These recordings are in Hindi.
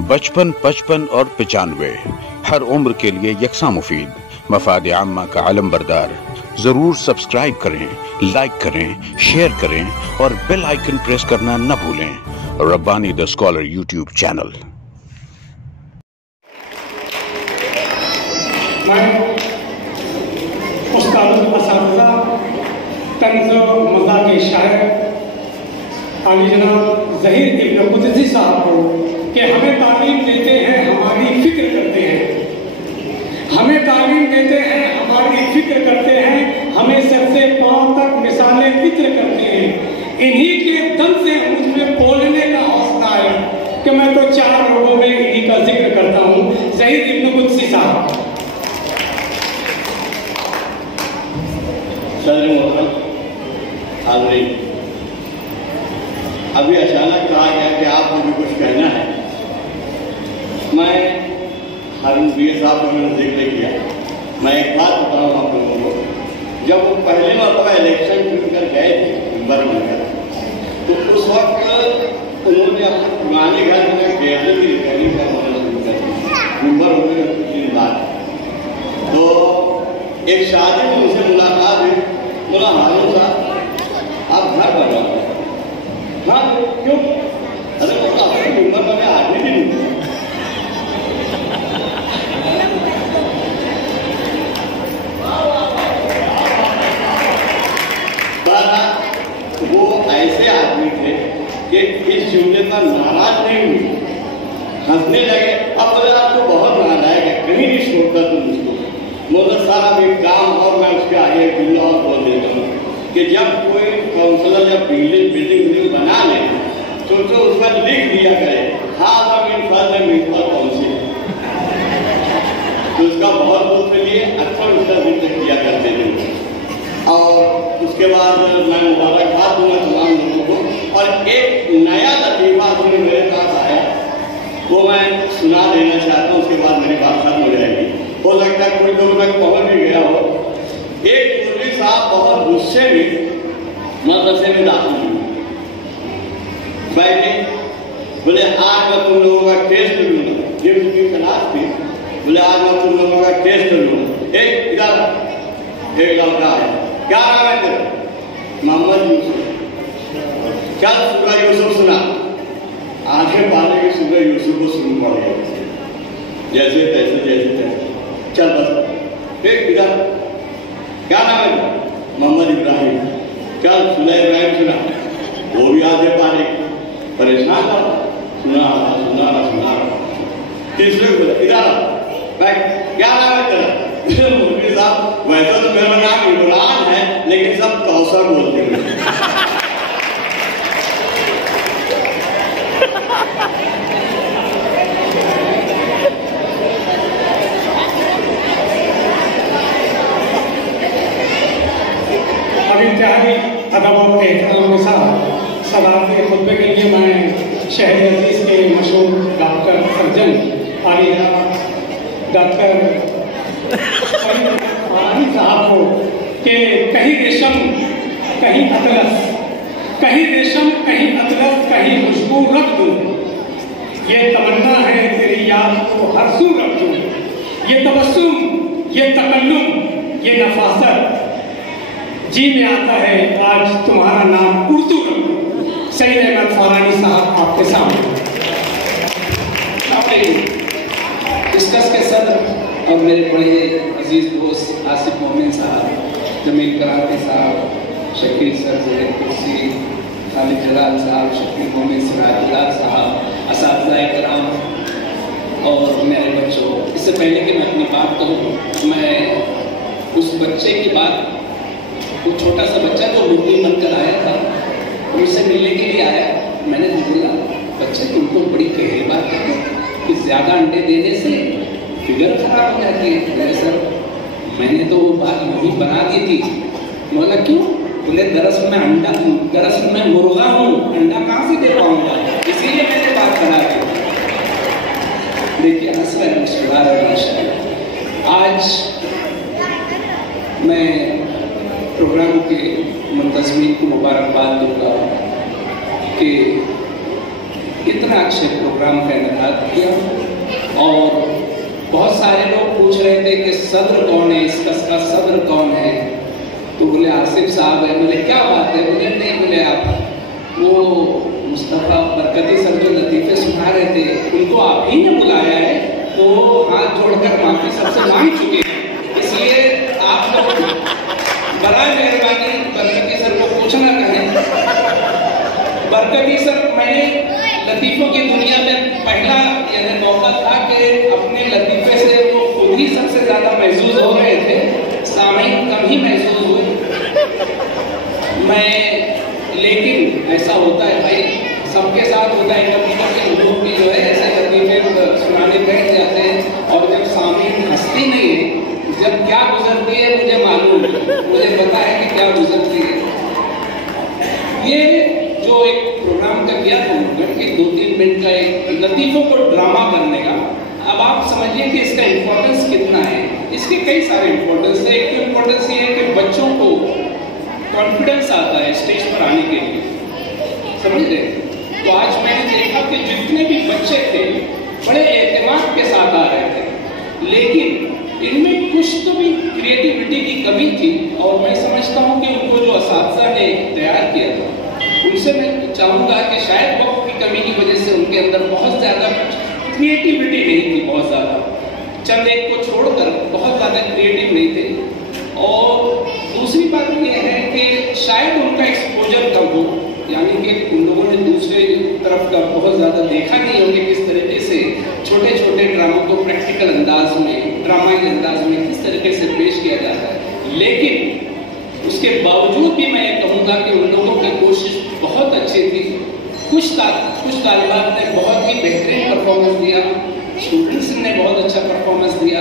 बचपन, 55 और 95 हर उम्र के लिए यकसा मुफीद, मफाद आम्मा का आलम बरदार। जरूर सब्सक्राइब करें, लाइक करें, शेयर करें और बेल आइकन प्रेस करना न भूलें। Rabbani the scholar YouTube channel. मैं उस्ताद असातिज़ा तंज़ मज़ा के शायर आली जनाब ज़हीर इब्न कुदसी साहब को कि हमें तालीम देते हैं, हमारी फिक्र करते हैं, हमें तालीम देते हैं, हमारी फिक्र करते हैं, हमें सर से पांव तक मिसालें फिक्र करते हैं। इन्हीं के दम से मुझमें बोलने का हौसला है कि मैं तो 4 लोगों में इन्हीं का जिक्र करता हूँ। ज़हीर इब्न कुदसी साहब। अभी अचानक कहा गया कि आप मुझे कुछ कहना है। मैं हारून बी साहब का मैंने जिक्र किया। मैं एक बात बताऊँ आप लोगों को, जब वो पहले मरतबा इलेक्शन चुन कर गए थे मेंबर बनकर, तो उस वक्त उन्होंने अपने पुराने घर में गेहूं की रिपेयरिंग करना शुरू कर दी। मेंबर होने के कुछ दिन बाद तो एक शादी में उनसे मुलाकात हुई। बोला, हारून साहब आप घर बनाओ। हाँ, क्यों? अरे बोला, मेंबर बने आदमी भी नहीं। वो ऐसे आदमी थे कि इस जुमले पर नाराज नहीं हुए, हंसने लगे। अब बोले आपको बहुत नाराज है, कहीं नहीं छोड़ता तुम उसको। मोहम्मद साहब एक काम और मैं उसके आगे एक जुमला और बोल देता हूँ कि जब कोई काउंसलर जब बिल्डिंग बना ले तो उस पर लिख दिया करे काउंसिल, तो उसका बहुत उसके लिए अक्सर उसका जिक्र किया करते थे। और उसके बाद मैं मुबारकबाद दूंगा तमाम लोगों को। और एक नया लतीफ़ा जो मेरे पास आया वो मैं सुना देना चाहता हूँ, उसके बाद मेरी बात खत्म हो जाएगी। हो सकता है कोई लोग तक पहुँच भी गया हो। एक मौलवी साहब बहुत गुस्से में मदरसे में दाखिल हुए, बैठे, बोले आज मैं तुम लोगों का टेस्ट लूंगा। ये उनकी क्लास थी। बोले आज मैं तुम लोगों का टेस्ट लूंगा। एक लड़का है, क्या नाम है तेरा? मोहम्मद यूसुफ। क्या सूरह यूसुफ सुना? आंखें पाने की सूरह यूसुफ को सुन पड़ गया, जैसे तैसे चल बस। एक क्या नाम है? मोहम्मद इब्राहिम। चल सूरह इब्राहिम सुना। वो भी आधे पाने परेशान था, सुना। तीसरे को इधर क्या नाम है तेरा? मुफ्ती साहब वैसे तो मेरा नाम इमरान है, लेकिन सब कौसर बोलते हैं। अब इंतहाई अदब और एहतराम के साथ सदारत के खुतबे के लिए मैं शहर अजीज के मशहूर डॉक्टर सर्जन आली डॉक्टर साहब को कि कहीं रेशम कहीं अतलस, कहीं रेशम कहीं अतलस, कहीं खुशबू रख दूं। ये तमन्ना है तेरी याद को हर सू रख दूं। ये तबस्सुम, ये तकल्लुम, ये नफासत जी में आता है आज तुम्हारा नाम उर्दू रखूं। सईद अहमद फरानी साहब आपके सामने। डिस्कस के सदर और मेरे बड़े अजीज दोस्त आसिफ मोमिन साहब, जमील कराती साहब, शकील सर ज़हीर कुदसी, खालिद जलाल साहब, शकील मोमिन सिराजुल्लाह साहब, असातिज़ा इकराम और मेरे बच्चों, इससे पहले कि मैं अपनी बात करूँ, मैं उस बच्चे की बात, वो छोटा सा बच्चा जो मुर्गी बनकर आया था, उनसे मिलने के लिए आया। मैंने बोला, बच्चे तुम तो बड़ी गहरी बात करते हो कि ज़्यादा अंडे देने से फिगर खराब हो जाती है। बोले सर मैंने तो वो बात वही बना दी थी। बोला क्यों? बोले दरअसल मैं मुर्गा हूँ, अंडा कहाँ से दे पाऊंगा, इसीलिए मैंने बात बना दी। देखिए हंस रहे मुस्कुरा रहे माशाअल्लाह। आज मैं प्रोग्राम के मुंतज़मीन को मुबारकबाद दूंगा कि इतना अच्छे प्रोग्राम का इनेकाद किया। और बहुत सारे लोग पूछ रहे थे कि सदर कौन है, इसका सदर कौन है, तो बोले आसिफ साहब है। बोले क्या बात है? बोले नहीं, बोले आप वो मुस्तफ़ा बरकती सर जो लतीफ़े सुना रहे थे उनको आप ही ने बुलाया है, तो हाथ जोड़कर माफी सबसे मांग चुके हैं, इसलिए आप लोग बराए मेहरबानी बरकती सर को पूछना कहें। बरकती सर, मैंने लतीफ़ों की दुनिया में पहला यानी मौका था कि अपने लतीफ़े से वो खुद ही सबसे ज़्यादा महसूस हो रहे थे, सामईन कम ही महसूस हुए। लेकिन ऐसा होता है भाई, सबके साथ होता है, कभी कभी लोग भी जो है ऐसे लतीफ़े सुनाने बैठ जाते हैं और जब सामईन हंसती नहीं है, जब क्या गुजरती है मुझे मालूम, मुझे पता है कि क्या गुजरती है। ये जो एक प्रोग्राम का किया था कि 2-3 मिनट का एक लतीफ़ों को ड्रामा करने का, अब आप समझिए कि इसका इम्पोर्टेंस कितना है। इसके कई सारे इम्पोर्टेंस है। एक तो इम्पोर्टेंस ये है कि बच्चों को कॉन्फिडेंस आता है स्टेज पर आने के लिए, समझ रहे? तो आज मैंने देखा कि जितने भी बच्चे थे बड़े एहतिमाद के साथ आ रहे थे, लेकिन इनमें कुछ तो भी क्रिएटिविटी की कमी थी। और मैं समझता हूँ कि उनको जो असातिज़ा ने तैयार किया था, उनसे मैं चाहूँगा कि शायद वक्त की कमी की वजह से उनके अंदर बहुत ज़्यादा क्रिएटिविटी नहीं थी, बहुत ज़्यादा, चंद एक को छोड़कर बहुत ज़्यादा क्रिएटिव नहीं थे। और दूसरी बात यह है कि शायद उनका एक्सपोजर कम हो, यानी कि उन लोगों ने दूसरे तरफ का बहुत ज़्यादा देखा नहीं होगा, किस तरीके से छोटे छोटे ड्रामों को प्रैक्टिकल अंदाज में, ड्रामाई अंदाज में किस तरीके से पेश किया जाता है। लेकिन उसके बावजूद भी मैं ये कहूँगा कि उन लोगों की कोशिश बहुत अच्छी थी। कुछ तालिबात ने बहुत ही बेहतरीन परफॉर्मेंस दिया, स्टूडेंट्स ने बहुत अच्छा परफॉर्मेंस दिया।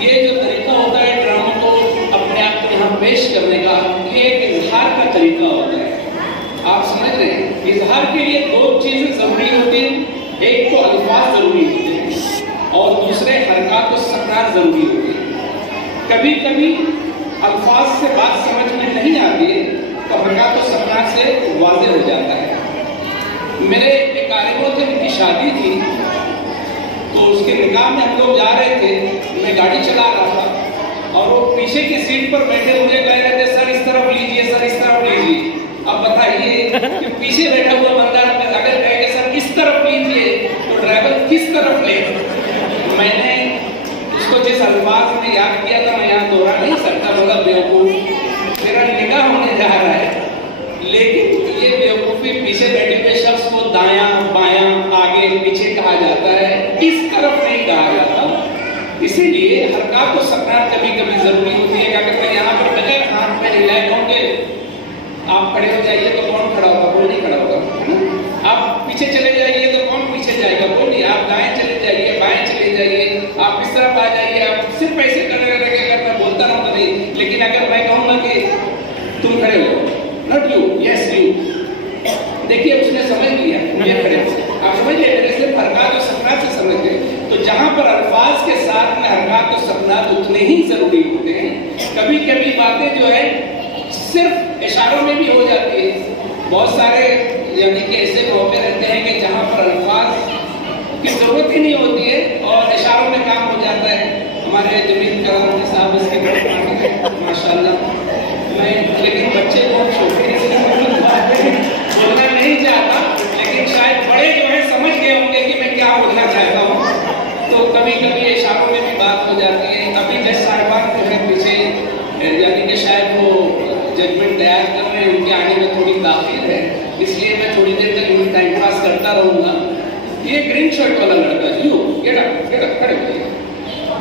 ये जो तरीका होता है ड्रामा को अपने आप को यहाँ पेश करने का, ये एक इजहार का तरीका होता है। आप समझ रहे हैं, इजहार के लिए 2 चीज़ें ज़रूरी होती हैं, एक तो अल्फाज ज़रूरी होते हैं और दूसरे हरकत और सकनात ज़रूरी होती है। कभी कभी अल्फाज से बात समझ में नहीं आती है तो हरकत और सकनात से वाज़ेह हो जाता है। मेरे एक आलिमों थे, उनकी शादी थी, तो उसके निकाह में हम लोग जा रहे थे, मैं गाड़ी चला रहा था और वो पीछे की सीट पर बैठे मुझे कह रहे थे सर इस तरफ लीजिए, सर इस तरफ लीजिए। अब बताइए कि पीछे बैठा हुआ बंदा अगर कहे सर इस तरफ लीजिए तो ड्राइवर किस तरफ ले? मैंने उसको जिस अल्फाज में याद किया था मैं यहाँ दोहरा नहीं सकता, बोला बेवकूफ, मेरा निकाह होने जा रहा है। लेकिन ये बेवकूफ़ी पीछे बैठे हुए शख्स को दायां बायां आगे पीछे कहा जाता है, इस तरफ नहीं कहा जाता। इसीलिए हरकत और सकनात कभी कभी जरूरी होती है। अगर मैं यहाँ पर बगैर हाथ में हिलाए होंगे, आप खड़े हो जाइए तो कौन खड़ा होगा? कोई नहीं खड़ा होगा। आप पीछे चले जाइए तो कौन पीछे जाएगा? कोई नहीं। आप दाएं चले जाइए, बाएं चले जाइए, आप इस तरफ आ जाइए, आप सिर्फ ऐसे करने लगे। अगर मैं बोलता रहूँ तो नहीं, लेकिन अगर मैं कहूँगा कि तुम खड़े हो, नॉट यू, यस यू, देखिए उसने समझ लिया मुझे खड़े से। आप समझ लिए, मेरे सिर्फ हरकत और सकनात से समझ गए। तो जहाँ पर अल्फाज के साथ में हरकत और सकनात उतने ही जरूरी होते हैं। कभी कभी बातें जो है सिर्फ इशारों में भी हो जाती है। बहुत सारे यानी कि ऐसे मौके रहते हैं कि जहाँ पर अल्फाज की जरूरत ही नहीं होती है और इशारों में काम हो जाता है। हमारे जमीन कराम साहब इसके बड़े माशाल्लाह। मैं लेकिन बच्चे बहुत छोटे से बोलना नहीं चाहता, लेकिन शायद बड़े जो है समझ गए होंगे कि मैं क्या बोलना चाहता हूँ। तो कभी कभी इशारों में भी बात हो जाती है। अभी जज साहिबान जो है पीछे यानी कि शायद वो जजमेंट तैयार कर रहे हैं, उनके आने में थोड़ी ताख़ीर है, इसलिए मैं थोड़ी देर तक उनकी टाइम पास करता रहूँगा। ये ग्रीन शर्ट वाला लड़का, यू गेट अप खड़े हो जाइए,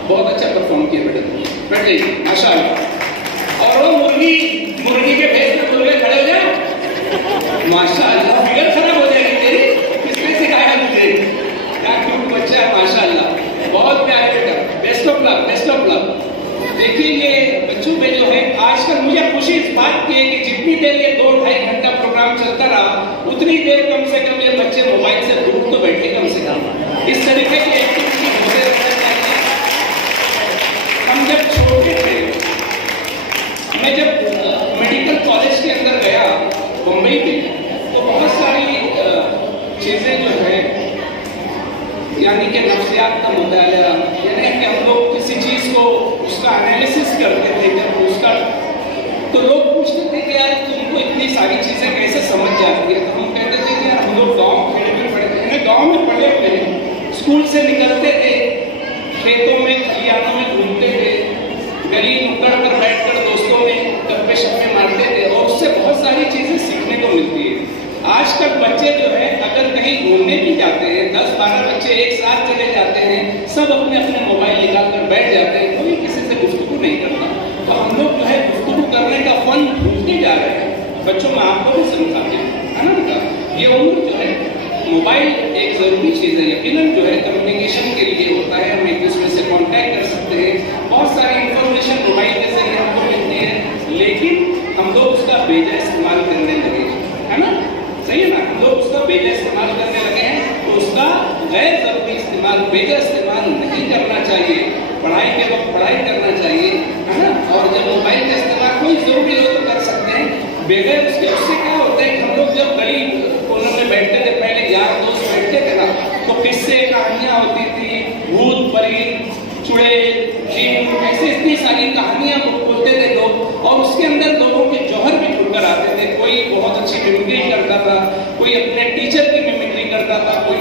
बहुत अच्छा परफॉर्म किया बेटा, बैठ जाइए माशाल्लाह। और वो मुर्गी के भेष में मुर्गे खड़े हो जाए, माशाल्लाह, फिगर खराब हो जाएगी तेरी, किसने सिखाया तुझे? क्या क्यूट बच्चा है माशाल्लाह, बहुत प्यारे बेटा, best of luck, best of luck. देखिए ये बच्चों में जो है आजकल मुझे खुशी इस बात की है कि जितनी देर ये 2-2.5 घंटा प्रोग्राम चलता रहा, उतनी देर कम से कम ये बच्चे मोबाइल से दूर तो बैठे कम से कम। इस तरीके की एक्टिविटी होते रहना चाहिए। हम जब छोटे थे, मैं जब मेडिकल कॉलेज के अंदर गया मुंबई में, तो बहुत सारी चीज़ें जो है यानी कि नफ्सियात का मुताला, यानी कि हम लोग किसी चीज़ को उसका एनालिसिस करते थे, जब उसका तो लोग पूछते थे कि यार तुमको इतनी सारी चीज़ें कैसे समझ जाती है। तो हम कहते थे कि यार हम लोग गाँव खेड़े में पढ़े थे, गाँव में पढ़े हुए हैं, स्कूल से निकलते थे, खेतों में खलिहानों में घूमते थे, गली नुक्कड़ पर बैठकर दोस्तों में गप्पे शप्पे मारते थे और उससे बहुत सारी चीज़ें सीखने को मिलती है। आजकल बच्चे जो है अगर कहीं घूमने भी जाते हैं, 10-12 बच्चे एक साथ चले जाते हैं, सब अपने अपने मोबाइल निकाल कर बैठ जाते हैं, कोई किसी से गुफ्तगू नहीं करता। तो हम लोग जो है गुफ्तगू करने का फन भूलते जा रहे हैं। बच्चों में आपको भी समझाते हैं ना बेटा, ये उम्र जो है मोबाइल एक ज़रूरी चीज़ है, यकीनन जो है कम्युनिकेशन के लिए होता है, हम एक दूसरे से कॉन्टैक्ट कर सकते हैं, बहुत सारी इंफॉर्मेशन मोबाइल के जरिए हमको मिलती है, लेकिन हम लोग उसका बेजा इस्तेमाल करने लगे, है ना, सही है ना, हम लोग उसका बेजा इस्तेमाल करने लगे हैं। तो उसका गैर जरूरी इस्तेमाल, बेजा इस्तेमाल नहीं करना चाहिए। पढ़ाई के वक्त पढ़ाई करना चाहिए, है ना, और जब मोबाइल का इस्तेमाल कोई जरूरी हो तो कर सकते हैं, बगैर उससे क्या होता है, हम लोग जब गली कोनों में बैठते थे, पहले यार दोस्त बैठते थे ना, तो किस्से कहानियां होती थी, भूत प्रेत चुड़ैल जिन, ऐसे इतनी सारी कहानियां बोलते थे लोग, और उसके अंदर लोगों के जौहर भी खुलकर आते थे। कोई बहुत अच्छी मिमिक्री करता था, कोई अपने टीचर की मिमिक्री करता था, कोई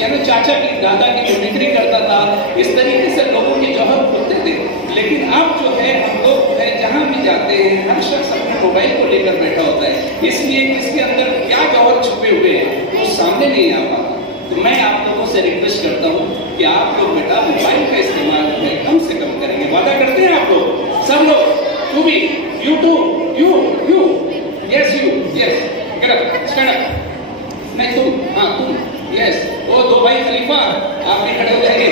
यानी चाचा की दादा की मिमिक्री करता था। इस तरीके से लोगों के जौहर खुलते थे। लेकिन अब जो है हम लोग है जहाँ भी जाते हैं, हर शख्स अपने मोबाइल को लेकर बैठा होता है, इसलिए किसके अंदर क्या जौहर छुपे हुए हैं वो सामने नहीं आ पाता। तो मैं आप लोगों से रिक्वेस्ट करता हूँ कि आप लोग बेटा मोबाइल का इस्तेमाल कम से कम करेंगे, वादा करते हैं आप लोग, सब लोग, तू भी, you too, you yes, get up, stand up, नहीं तुम, हाँ तुम, यस, वो दो भाई खलीफा आप भी खड़े हो जाएंगे।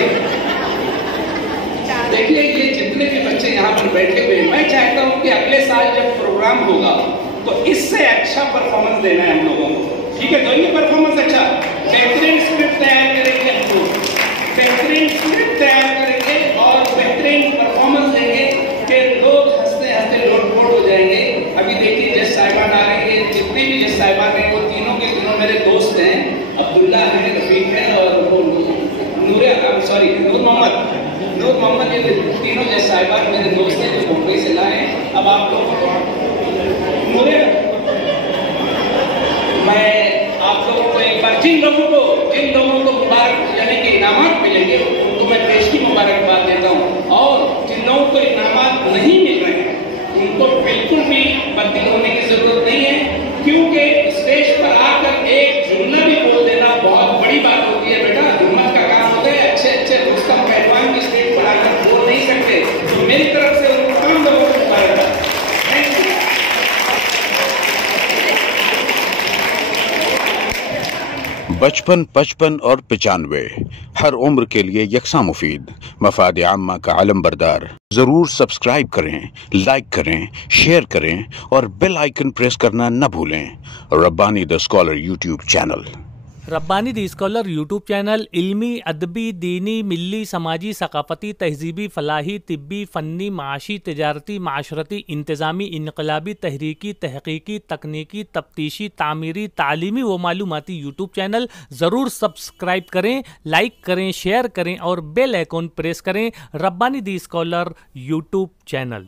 देखिए ये जितने भी बच्चे यहाँ पर बैठे हुए, मैं चाहता हूँ कि अगले साल जब प्रोग्राम होगा तो इससे अच्छा परफॉर्मेंस देना है हम लोगों को, ठीक है। दोनों परफॉर्मेंस अच्छा, बेहतरीन स्क्रिप्ट तैयार करेंगे हम लोग, बेहतरीन स्क्रिप्ट तैयार करेंगे और बेहतरीन परफॉर्मेंस देंगे कि लोग हंसते हंसते लोटपोट हो जाएंगे। अभी देखिए जज साहिबान आ रही है, जितने भी जज साहिबान हैं वो तीनों के तीनों मेरे दोस्त हैं, अब्दुल्ला है, रफीक है और वो नूर मोहम्मद, ये तीनों जज साहिबान मेरे दोस्त हैं जो मुंबई से लाए। अब आप लोगों को मैं आप लोगों को एक बार जिन लोगों को मुबारक यानी कि इनामात मिलेंगे उनको मैं पेश की मुबारकबाद देता हूँ, और जिन लोगों को इनामात नहीं मिल रहे हैं उनको बिल्कुल भी बदली होने की जरूरत नहीं है, क्योंकि स्टेज पर आकर एक जुमला भी बोल देना बहुत बड़ी बात होती है बेटा, हिम्मत का काम होता है। अच्छे रुस्तम पहलवान की स्टेज पर आकर बोल नहीं सकते, तो मेरी तरफ से उनको तमाम लोगों को मुबारकबाद। बचपन, 55 और 95 हर उम्र के लिए यकसा मुफीद, मफाद आम्मा का आलम बरदार। जरूर सब्सक्राइब करें, लाइक करें, शेयर करें और बेल आइकन प्रेस करना न भूलें। Rabbani the scholar YouTube channel. Rabbani the scholar YouTube channel इल्मी, अदबी, दीनी, मिली, समाजी, सकाफती, तहजीबी, फलाही, तिब्बी, फ़न्नी, माशी, तिजारती, माशरती, इंतज़ामी, इनकलाबी, तहरीकी, तहकीकी, तकनीकी, तफ्तीशी, तामीरी, तालीमी व मालूमाती यूट्यूब चैनल ज़रूर सब्सक्राइब करें, लाइक करें, शेयर करें और बेल आइकन प्रेस करें। Rabbani the scholar YouTube channel.